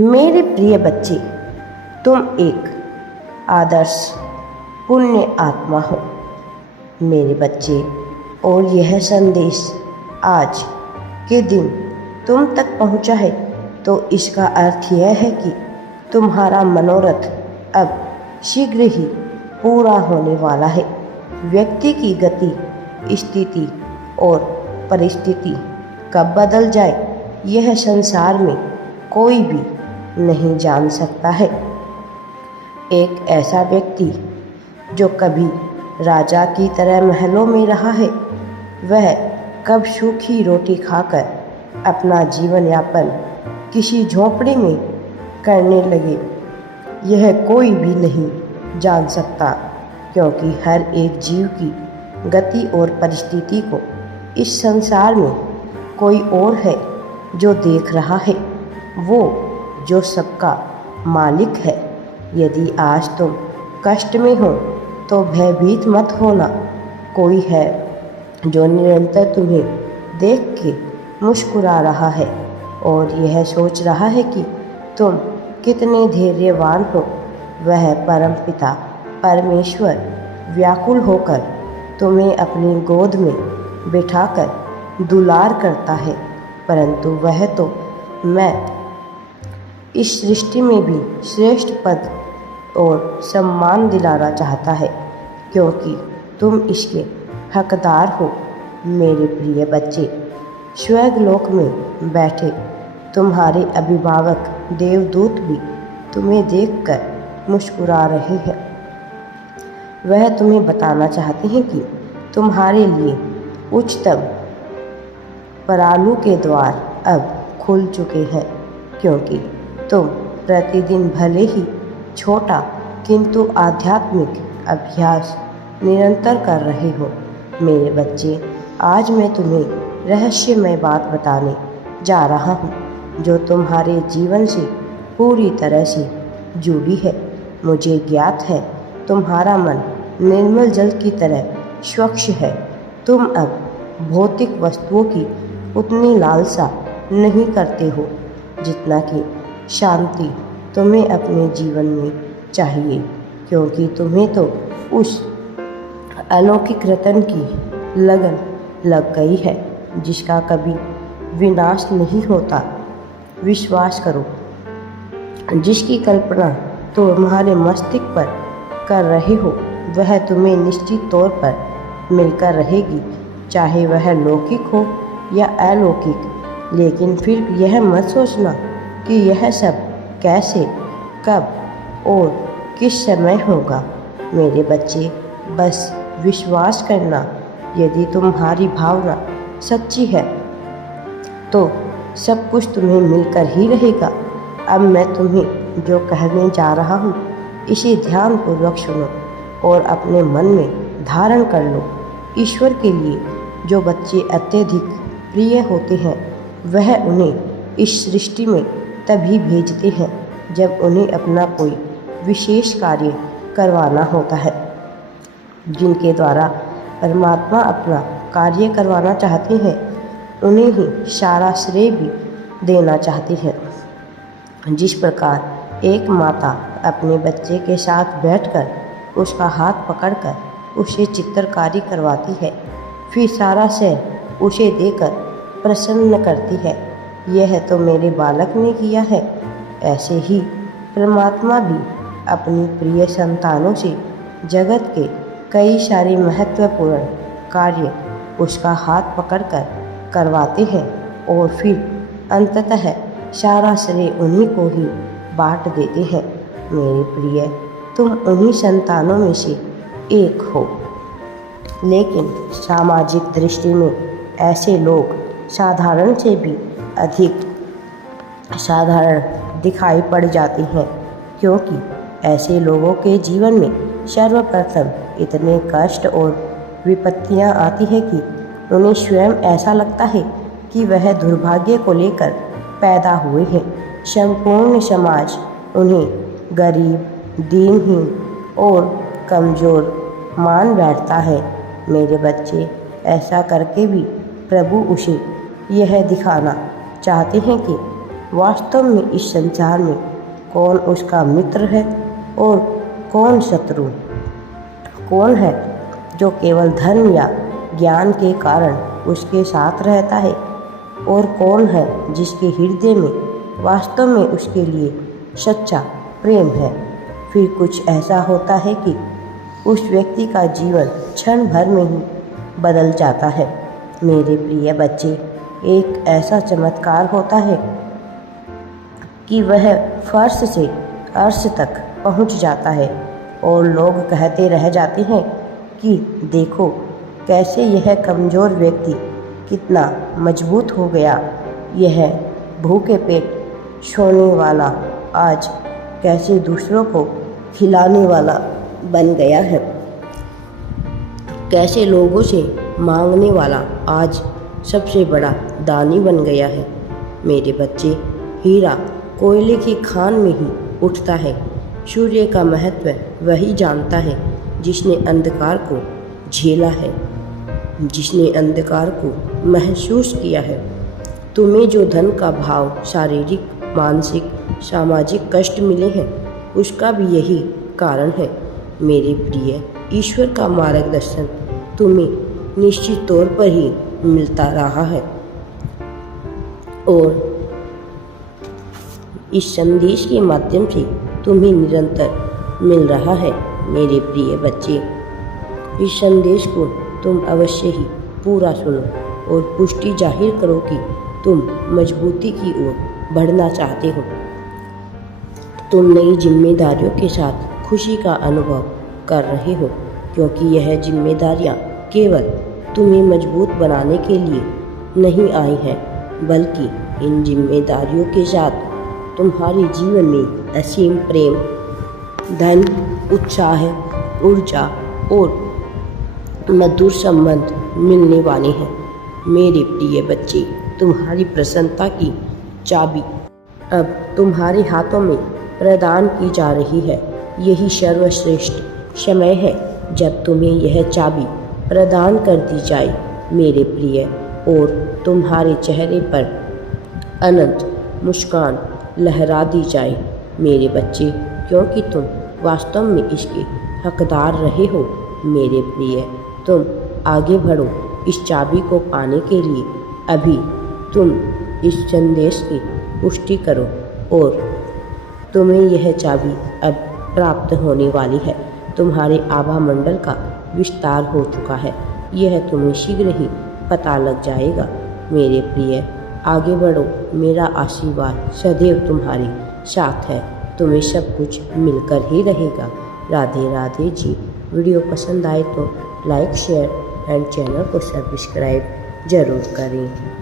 मेरे प्रिय बच्चे, तुम एक आदर्श पुण्य आत्मा हो मेरे बच्चे, और यह संदेश आज के दिन तुम तक पहुंचा है तो इसका अर्थ यह है कि तुम्हारा मनोरथ अब शीघ्र ही पूरा होने वाला है। व्यक्ति की गति, स्थिति और परिस्थिति कब बदल जाए यह संसार में कोई भी नहीं जान सकता है। एक ऐसा व्यक्ति जो कभी राजा की तरह महलों में रहा है, वह कब सूखी रोटी खाकर अपना जीवन यापन किसी झोंपड़ी में करने लगे, यह कोई भी नहीं जान सकता, क्योंकि हर एक जीव की गति और परिस्थिति को इस संसार में कोई और है जो देख रहा है, वो जो सबका मालिक है। यदि आज तुम कष्ट में हो तो भयभीत मत होना। कोई है जो निरंतर तुम्हें देख के मुस्कुरा रहा है और यह सोच रहा है कि तुम कितने धैर्यवान हो। वह परमपिता परमेश्वर व्याकुल होकर तुम्हें अपनी गोद में बिठाकर दुलार करता है, परंतु वह तो मैं इस सृष्टि में भी श्रेष्ठ पद और सम्मान दिलाना चाहता है, क्योंकि तुम इसके हकदार हो। मेरे प्रिय बच्चे, स्वर्गलोक में बैठे तुम्हारे अभिभावक देवदूत भी तुम्हें देखकर मुस्कुरा रहे हैं। वह तुम्हें बताना चाहते हैं कि तुम्हारे लिए उच्चतम परालू के द्वार अब खुल चुके हैं, क्योंकि तुम प्रतिदिन भले ही छोटा किंतु आध्यात्मिक अभ्यास निरंतर कर रहे हो। मेरे बच्चे, आज मैं तुम्हें रहस्यमय बात बताने जा रहा हूँ जो तुम्हारे जीवन से पूरी तरह से जुड़ी है। मुझे ज्ञात है तुम्हारा मन निर्मल जल की तरह स्वच्छ है। तुम अब भौतिक वस्तुओं की उतनी लालसा नहीं करते हो जितना कि शांति तुम्हें अपने जीवन में चाहिए, क्योंकि तुम्हें तो उस अलौकिक रतन की लगन लग गई है जिसका कभी विनाश नहीं होता। विश्वास करो, जिसकी कल्पना तुम्हारे मस्तिष्क पर कर रहे हो वह तुम्हें निश्चित तौर पर मिलकर रहेगी, चाहे वह लौकिक हो या अलौकिक। लेकिन फिर यह मत सोचना कि यह सब कैसे, कब और किस समय होगा। मेरे बच्चे, बस विश्वास करना। यदि तुम्हारी भावना सच्ची है तो सब कुछ तुम्हें मिलकर ही रहेगा। अब मैं तुम्हें जो कहने जा रहा हूँ इसे ध्यानपूर्वक सुनो और अपने मन में धारण कर लो। ईश्वर के लिए जो बच्चे अत्यधिक प्रिय होते हैं वह उन्हें इस सृष्टि में तभी भेजते हैं जब उन्हें अपना कोई विशेष कार्य करवाना होता है। जिनके द्वारा परमात्मा अपना कार्य करवाना चाहते हैं उन्हें ही सारा श्रेय भी देना चाहती है। जिस प्रकार एक माता अपने बच्चे के साथ बैठकर उसका हाथ पकड़कर उसे चित्रकारी करवाती है, फिर सारा श्रेय उसे देकर प्रसन्न करती है, यह तो मेरे बालक ने किया है। ऐसे ही परमात्मा भी अपनी प्रिय संतानों से जगत के कई सारे महत्वपूर्ण कार्य उसका हाथ पकड़कर करवाते हैं और फिर अंततः सारा श्रेय उन्हीं को ही बांट देते हैं। मेरे प्रिय, तुम उन्हीं संतानों में से एक हो, लेकिन सामाजिक दृष्टि में ऐसे लोग साधारण से भी अधिक साधारण दिखाई पड़ जाते हैं, क्योंकि ऐसे लोगों के जीवन में सर्वप्रथम इतने कष्ट और विपत्तियां आती है कि उन्हें स्वयं ऐसा लगता है कि वह दुर्भाग्य को लेकर पैदा हुए हैं। संपूर्ण समाज उन्हें गरीब, दीनहीन और कमज़ोर मान बैठता है। मेरे बच्चे, ऐसा करके भी प्रभु उसे यह दिखाना चाहते हैं कि वास्तव में इस संसार में कौन उसका मित्र है और कौन शत्रु। कौन है जो केवल धर्म या ज्ञान के कारण उसके साथ रहता है और कौन है जिसके हृदय में वास्तव में उसके लिए सच्चा प्रेम है। फिर कुछ ऐसा होता है कि उस व्यक्ति का जीवन क्षण भर में ही बदल जाता है। मेरे प्रिय बच्चे, एक ऐसा चमत्कार होता है कि वह फर्श से अर्श तक पहुंच जाता है और लोग कहते रह जाते हैं कि देखो कैसे यह कमज़ोर व्यक्ति कितना मजबूत हो गया। यह भूखे पेट सोने वाला आज कैसे दूसरों को खिलाने वाला बन गया है। कैसे लोगों से मांगने वाला आज सबसे बड़ा दानी बन गया है। मेरे बच्चे, हीरा कोयले की खान में ही उठता है। सूर्य का महत्व वही जानता है जिसने अंधकार को झेला है, जिसने अंधकार को महसूस किया है। तुम्हें जो धन का भाव, शारीरिक, मानसिक, सामाजिक कष्ट मिले हैं, उसका भी यही कारण है। मेरे प्रिय, ईश्वर का मार्गदर्शन तुम्हें निश्चित तौर पर ही मिलता रहा है और इस संदेश के माध्यम से तुम्हें निरंतर मिल रहा है। मेरे प्रिय बच्चे, इस संदेश को तुम अवश्य ही पूरा सुनो और पुष्टि जाहिर करो कि तुम मजबूती की ओर बढ़ना चाहते हो। तुम नई जिम्मेदारियों के साथ खुशी का अनुभव कर रहे हो, क्योंकि यह जिम्मेदारियां केवल तुम्हें मजबूत बनाने के लिए नहीं आई हैं, बल्कि इन जिम्मेदारियों के साथ तुम्हारे जीवन में असीम प्रेम, धन, उत्साह, ऊर्जा और मधुर संबंध मिलने वाले हैं। मेरे प्रिय बच्चे, तुम्हारी प्रसन्नता की चाबी अब तुम्हारे हाथों में प्रदान की जा रही है। यही सर्वश्रेष्ठ समय है जब तुम्हें यह चाबी प्रदान कर दी जाए मेरे प्रिय, और तुम्हारे चेहरे पर अनंत मुस्कान लहरा दी जाए मेरे बच्चे, क्योंकि तुम वास्तव में इसके हकदार रहे हो। मेरे प्रिय, तुम आगे बढ़ो इस चाबी को पाने के लिए। अभी तुम इस संदेश की पुष्टि करो और तुम्हें यह चाबी अब प्राप्त होने वाली है। तुम्हारे आभा मंडल का विस्तार हो चुका है, यह तुम्हें शीघ्र ही पता लग जाएगा। मेरे प्रिय, आगे बढ़ो, मेरा आशीर्वाद सदैव तुम्हारे साथ है। तुम्हें सब कुछ मिलकर ही रहेगा। राधे राधे जी। वीडियो पसंद आए तो लाइक, शेयर एंड चैनल को सब्सक्राइब जरूर करें।